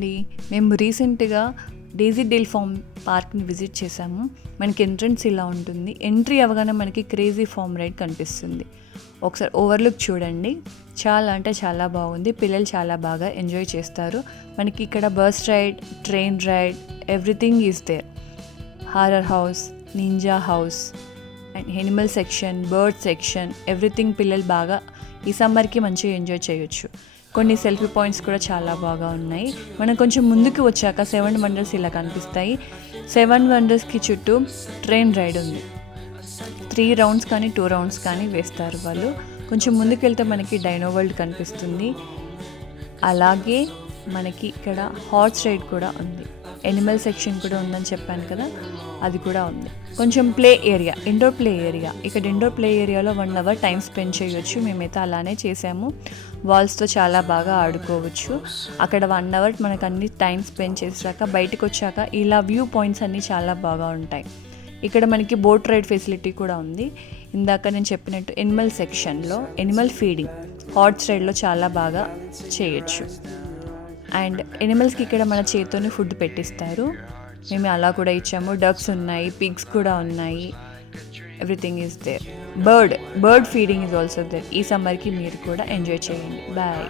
అండి. మేము రీసెంట్గా డేజీ డేల్ ఫామ్ పార్క్ని విజిట్ చేసాము. మనకి ఎంట్రన్స్ ఇలా ఉంటుంది. ఎంట్రీ అవ్వగానే మనకి క్రేజీ ఫామ్ రైడ్ కనిపిస్తుంది. ఒకసారి ఓవర్లుక్ చూడండి, చాలా అంటే చాలా బాగుంది. పిల్లలు చాలా బాగా ఎంజాయ్ చేస్తారు. మనకి ఇక్కడ bus ride, train ride, everything is there. Horror house, ninja house and animal section, bird section, everything పిల్లలు బాగా ఈ సమ్మర్కి మంచిగా ఎంజాయ్ చేయొచ్చు. కొన్ని సెల్ఫీ పాయింట్స్ కూడా చాలా బాగా ఉన్నాయి. మనం కొంచెం ముందుకు వచ్చాక 7 వండర్స్ ఇలా కనిపిస్తాయి. 7 వండర్స్కి చుట్టూ ట్రైన్ రైడ్ ఉంది. 3 రౌండ్స్ కానీ 2 రౌండ్స్ కానీ వేస్తారు వాళ్ళు. కొంచెం ముందుకు వెళ్తే మనకి డైనో వరల్డ్ కనిపిస్తుంది. అలాగే మనకి ఇక్కడ హార్స్ రైడ్ కూడా ఉంది. ఎనిమల్ సెక్షన్ కూడా ఉందని చెప్పాను కదా, అది కూడా ఉంది. కొంచెం play area, indoor play area. ఇక్కడ ఇండోర్ ప్లే ఏరియాలో 1 అవర్ టైం స్పెండ్ చేయొచ్చు. మేమైతే అలానే చేసాము. వాల్స్తో చాలా బాగా ఆడుకోవచ్చు. అక్కడ 1 అవర్ మనకు అన్ని టైం స్పెండ్ చేసాక బయటకు వచ్చాక ఇలా వ్యూ పాయింట్స్ అన్నీ చాలా బాగా ఉంటాయి. ఇక్కడ మనకి బోట్ రైడ్ ఫెసిలిటీ కూడా ఉంది. ఇందాక నేను చెప్పినట్టు ఎనిమల్ సెక్షన్లో ఎనిమల్ ఫీడింగ్, హార్స్ రైడ్లో చాలా బాగా చేయొచ్చు. అండ్ ఎనిమల్స్కి ఇక్కడ మన చేతితోనే ఫుడ్ పెట్టిస్తారు. మేము అలా కూడా ఇచ్చాము. డక్స్ ఉన్నాయి, పిగ్స్ కూడా ఉన్నాయి. Everything is there. Bird feeding is also there. ఈ సమ్మర్కి మీరు కూడా ఎంజాయ్ చేయండి. బాయ్.